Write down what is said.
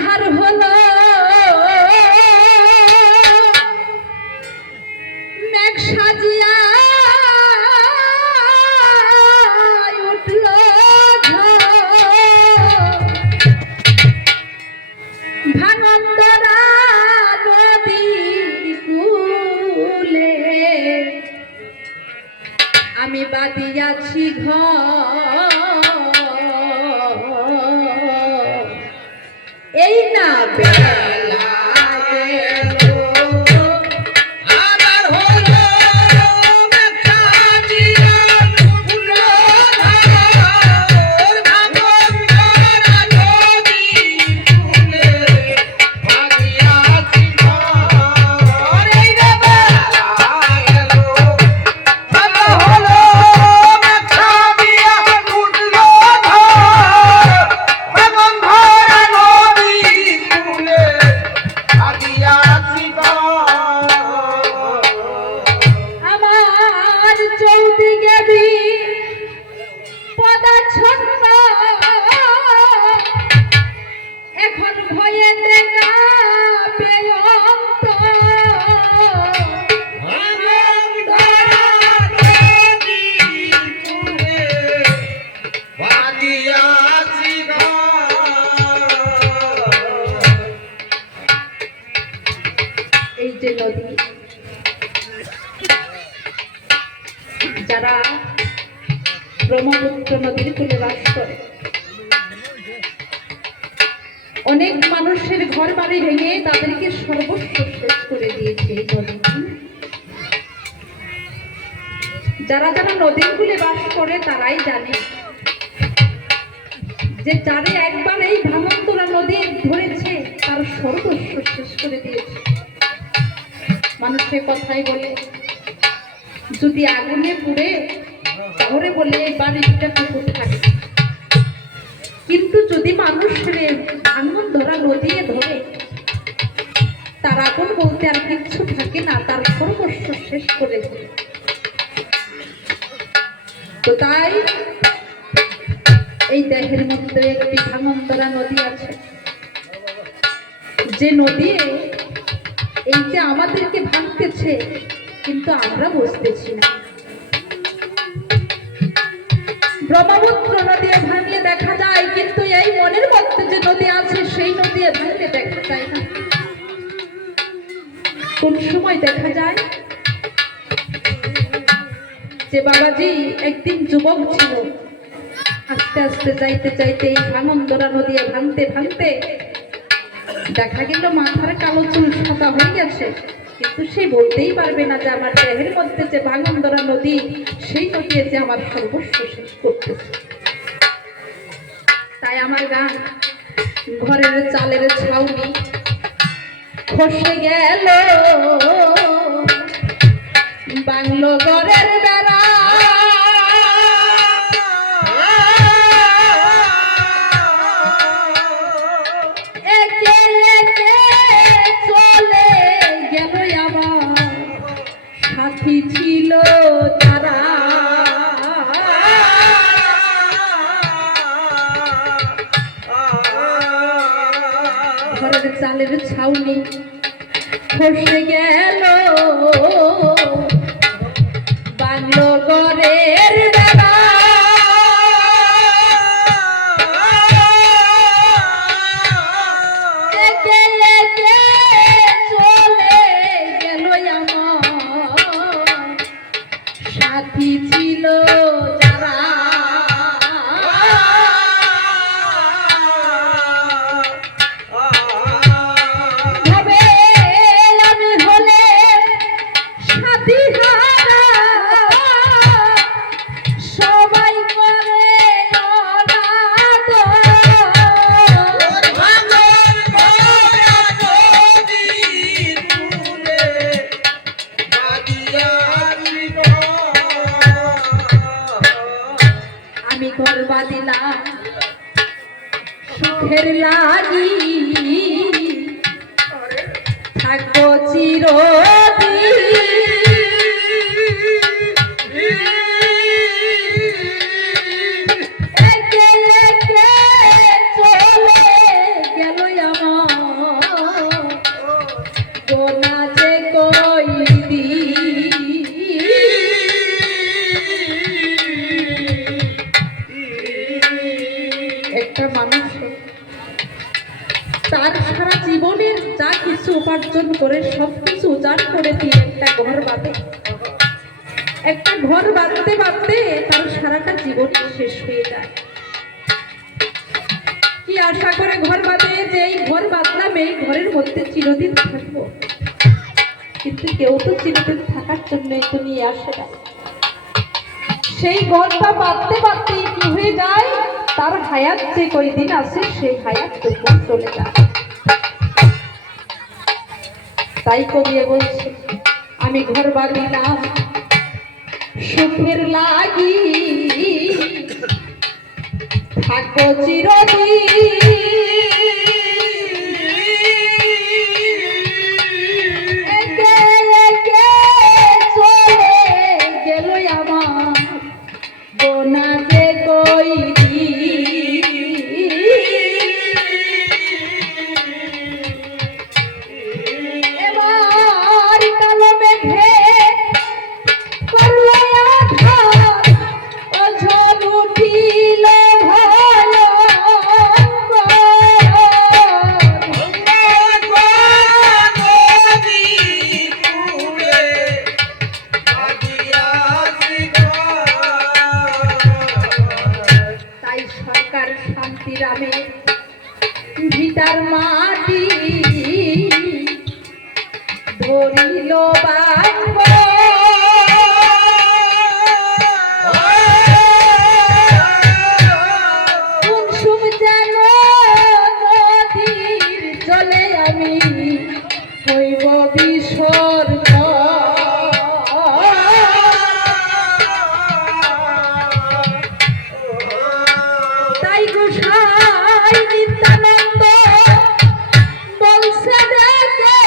আধার হলো মেঘ সাজিয়া উঠল ভাঙন্দরা নদীর কূলে আমি বাদিয়াছি ঘর এই না বেলা এখন ভয়ে দেখা এই যে নদী যারা ব্রহ্মপুত্র নদীর কূলে বাস করে অনেক মানুষের ঘর বাড়ি ভেঙে তাদেরকে সর্বস্ব শেষ করে দিয়েছে এই নদী। যারা যারা নদীর কূলে বাস করে তারাই জানে যে যারে একবার এই ভাঙনতোলা নদী ধরেছে তার সর্বস্ব শেষ করে দিয়েছে। মানুষের কথাই বলে যদি আগুনে পুড়ে তাহলে বলে এই বাড়িটা পুকুর থাকে, কিন্তু যদি মানুষের আগুন ধরা নদী ধরে তার আগুন বলতে আর কিচ্ছু থাকে না, তার সর্বস্ব শেষ করে দেয়। তো তাই এই দেহের মধ্যে একটি ভাঙনতরা নদী আছে, যে নদী এই যে আমাদেরকে ভাঙতেছে কিন্তু আমরা বুঝতেছি না। ব্রহ্মপুত্র নদী ভাঙলে দেখা যায়, কিন্তু এই মনের মধ্যে যে নদী আছে সেই নদী ভাঙলে দেখা যায় না। কোন সময় দেখা যায় যে বাবাজি একদিন যুবক ছিল, আস্তে আস্তে যাইতে যাইতে এই ভাঙনতরা নদী ভাঙতে ভাঙতে দেখা গেল মাথার কালো চুল সাদা হয়ে গেছে, কিন্তু সে বলতেই পারবে না যে আমার দেহের মধ্যে যে ভাঙনতরা নদী সেই নদী যে আমার সর্বস্ব শেষ করতেছে। তাই আমার গান ঘরের চালের ছাউনি খসে গেল বাংলো ঘরের বেড়া ছিল তারা ঘরের চালের ছাউনি খসে গেল বাংলো ঘরের বেড়া সাথী ছিল যারা ভাবে আমি হলে সাথী হারা সবাই করে আমি ঘর বাঁধিলাম সুখের লাগি থাকবো চিরদিন একে একে চলে গেল আমার একটা মানুষ তার সারা জীবনের যা কিছু উপার্জন করে সবকিছু উজাড় করে দিয়ে একটা ঘর বাঁধে। একটা ঘর বাঁধতে বাঁধতে তার সারাটা জীবন শেষ হয়ে যায়। কি আশা করে ঘর বাঁধে যে এই ঘর বাঁধলাম, এই ঘরের মধ্যে চিরদিন থাকবো, কিন্তু কেউ তো চিরদিন থাকার জন্যই তো নিয়ে আসে না। সেই ঘরটা বাঁধতে বাঁধতে কি হয়ে যায়, তার হায়াত যে কয়দিন আছে সেই হায়াত চলে যায়। তাই কবি বলছে, আমি ঘর বাঁধিলাম সুখের লাগি, থাকো চিরদিন। একে একে চলে গেল আমার গোনাতে কয়দিন। এবার কালো মেঘে করলো আঁধার, অঝোর উঠিল শান্তিরামে ভিটার মাটি ধরিল বাঁধব। কুসুম যেন নদীর জলে আমি হইব বিসর্গ। তাই গোসাই নিত্যানন্দ বলছে দেখে